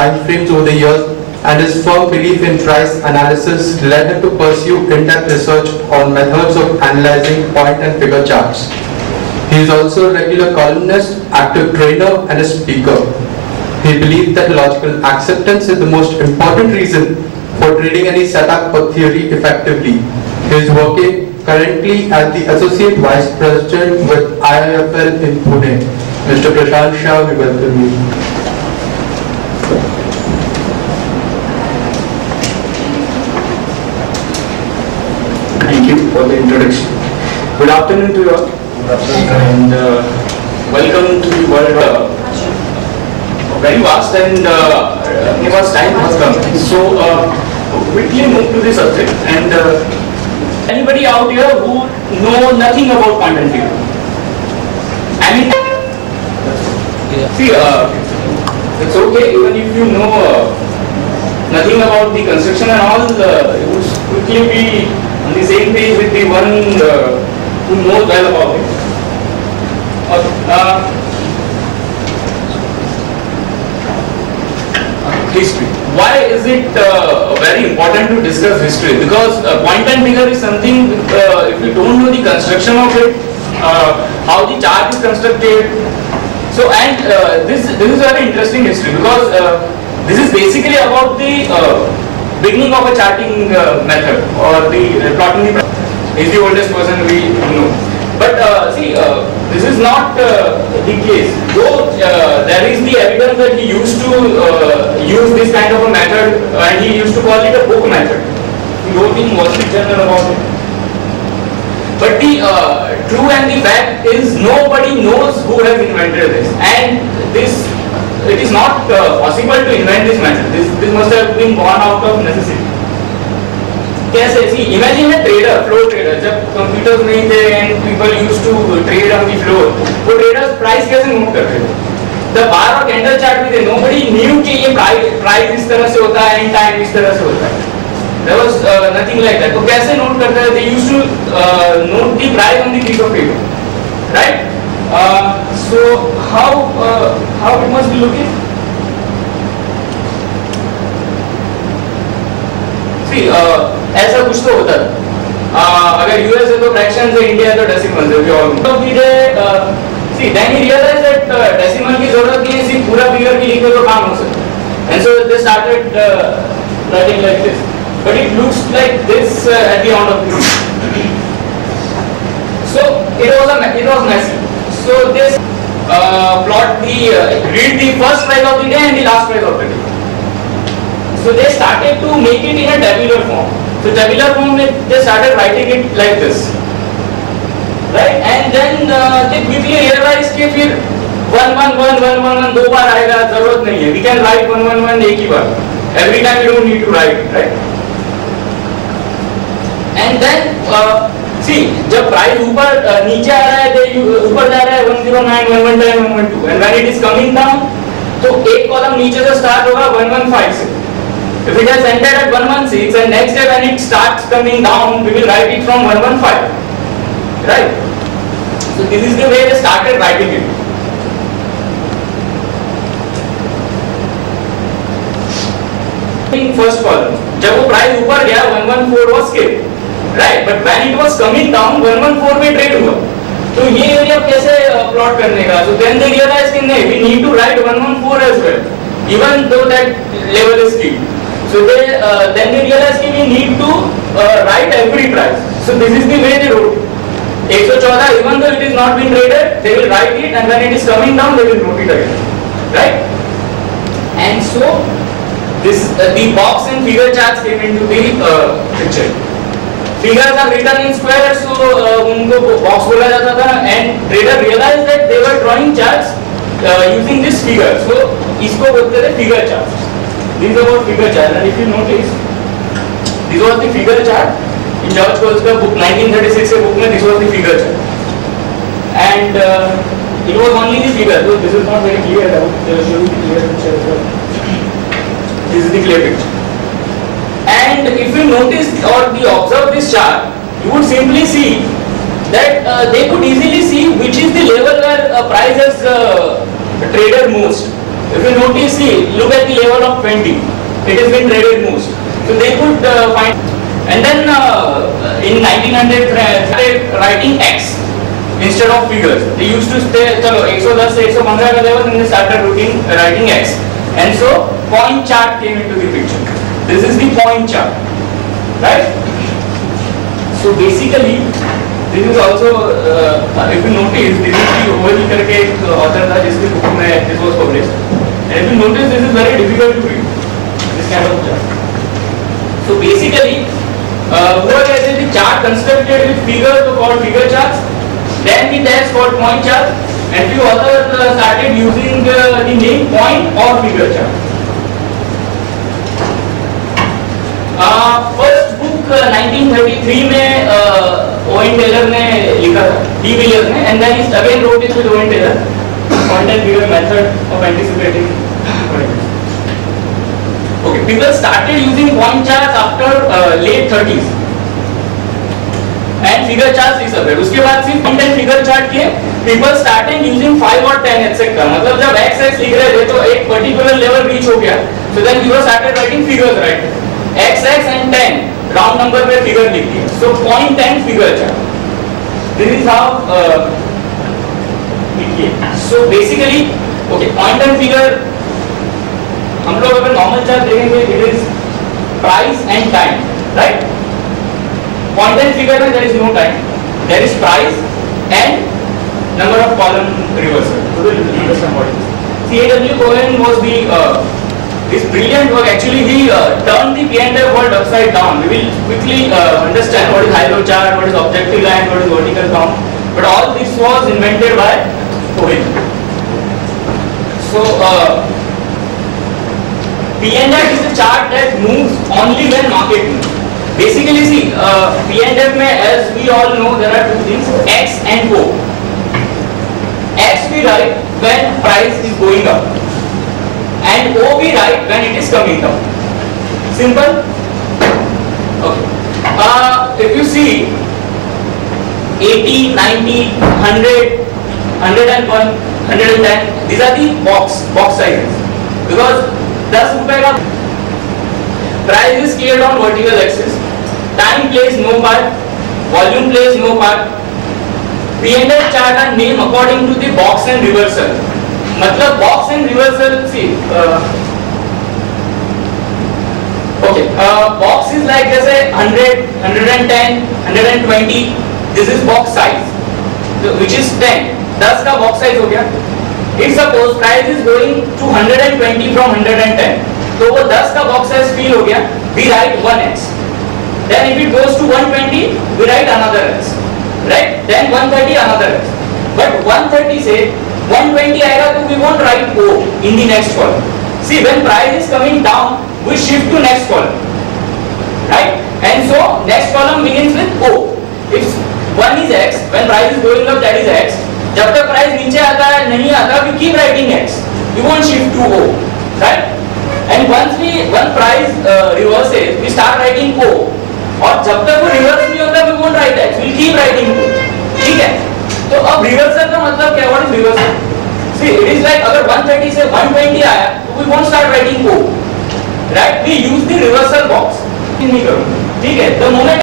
time frames over the years, and his firm belief in price analysis led him to pursue in-depth research on methods of analyzing point and figure charts. He is also a regular columnist, active trader, and a speaker. He believed that logical acceptance is the most important reason for trading any setup or theory effectively. He is working currently as the Associate Vice President with IIFL in Pune. Mr. Prashant Shah, we welcome you. Thank you for the introduction. Good afternoon to you all. And welcome to the world. Very vast and vast time has come. So quickly move to the subject. And anybody out here who know nothing about quantum theory? I mean, see, it's okay even if you know nothing about the construction and all. You would quickly be on the same page with the one who knows well about it. History. Why is it very important to discuss history? Because point and figure is something, if you don't know the construction of it, how the chart is constructed. So, and this is very interesting history because this is basically about the beginning of a charting method or the plotting the is the oldest person we know. But see, this is not the case. Though there is the evidence that he used to use this kind of a method, and he used to call it a book method. He wrote in Wall Street Journal about it. But the true and the fact is nobody knows who has invented this, and this it is not possible to invent this method. This must have been born out of necessity. कैसे? See, imagine a trader, floor trader. जब computers नहीं थे and people used to trade on the floor, वो traders price कैसे note करते थे? The bar और candle chart भी थे. Nobody knew कि ये price इस तरह से होता है and time इस तरह से होता है. There was nothing like that. तो कैसे नोट करते थे? They used to note the price on the piece of paper, right? So how it must be looking? See, ऐसा कुछ तो होता है. अगर यूएस है तो फ्रैक्शंस है, इंडिया है तो डेसिमल्स है. तो see, then he realized that decimal की जरूरत नहीं है, सिर्फ पूरा फिगर भी लिखे तो काम हो सकता है. And so they started writing like this. But it looks like this at the end of the day. So it was messy. So this plot read the first price of the day and the last price of the day. So they started to make it in a tabular form. So tabular form they started writing it like this, right? And then they quickly realized कि फिर 11111 दो बार आएगा, जरूरत नहीं है. We can write 111 एक ही बार. Every time you don't need to write it, right? And then see, जब price ऊपर नीचे आ रहा है, ऊपर जा रहा है 109, 110, 112, and when it is coming down, तो एक कॉलम नीचे से start होगा 115 से. If it has ended at 116 and next day when it starts coming down, we will write it from 115, right? So this is the way they started writing it. In first column, जब वो price ऊपर गया 114 was skipped, right? But when it was coming down 114 में trade हुआ. तो ये area कैसे plot करने का? So then they realized कि नहीं, we need to write 114 as well, even though that level is skipped. So then they realized that we need to write every price. So this is the way they wrote it. 114, even though it is not been traded, they will write it, and when it is coming down, they will note it again, right? And so this the box and figure charts came into the picture. Figures are written in squares, so उनको box बोला जाता था, and trader realized that they were drawing charts using this figure. So इसको बोलते थे figure charts. This is about figure chart, and if you notice, this was the figure chart in George Coles का book 1936 के book में. This was the figure chart, and it was only the figure. So this is not very clear. I will show you the clear picture as well. This is the clear picture. And if you notice or observe this chart, you would simply see that they could easily see which is the level where a price has traded most. If you notice, see, look at the level of 20. It has been traded most. So they could find, and then in 1900 started writing X instead of figures. They used to say, चलो 110 से 115 का level, and they started writing X. And so point chart came into the picture. This is the point chart, right? So basically, this is also, if you notice, this is the Overy करके एक author था जिसके book में this was published. And if you notice, this is very difficult to read. This kind of chart. So basically, हुआ कैसे the chart constructed with figures so called figure charts. Then the text called point chart. And few authors started using the name point or figure chart. First book 1933 में oven Taylor ने लिखा था, D Villiers ने, and then he again wrote it with Owen Taylor, point and figure method of anticipating. Okay, people started using point charts after late 30s and figure charts disappeared. उसके बाद सिर्फ point and figure chart के people started using 5 और 10 etc. मतलब जब x लिख रहे थे तो एक particular level reach हो गया, so then people started writing figures, right? x and 10 round number पे figure लिख दिया. So point and figure chart. This is how it came. So basically, okay, point and figure हम लोग अगर normal chart देखेंगे, it is price and time, right? Point and figure में there is no time. There is price and number of column reversal. So we will understand what it is. C.A.W. Cohen was the this brilliant work. Actually, he turned the P&L world upside down. We will quickly understand what is high low chart, what is objective line, what is vertical count. But all this was invented by Cohen. So P&L is a chart that moves only when market moves. Basically, see, P&L में, as we all know, there are two things: X and O. X we write when price is going up, and O we write when it is coming down. Simple. Okay. If you see 80, 90, 100, 101, 110, these are the box sizes. Because 10 रुपए का price is scaled on vertical axis. Time plays no part. Volume plays no part. P&L chart are named according to the box and reversal. मतलब box and reversal, see, okay, box is like जैसे 100, 110, 120. This is box size, which is 10. 10 का box size हो गया. If suppose price is going to 120 from 110, तो वो 10 का box size fill हो गया. We write 1x. Then if it goes to 120, we write another x. Right? Then 130 another x. But 130 से 120 आएगा तो we won't write O in the next column. See, when price is coming down, we shift to next column. Right? And so next column begins with O. If 1 is x, when price is going up, that is x. जब तक price नीचे आता है नहीं आता, we keep writing x. We won't shift to O. Right? And once price reverses, we start writing O. और जब तक वो reverse नहीं होता, we won't write x. We keep writing O. ठीक है? तो अब reversal का मतलब क्या? What is reversal? See, it is like अगर 130 से 120 आया, तो we won't start writing O. Right? We use the reversal box. नहीं करूँगा. ठीक है? The moment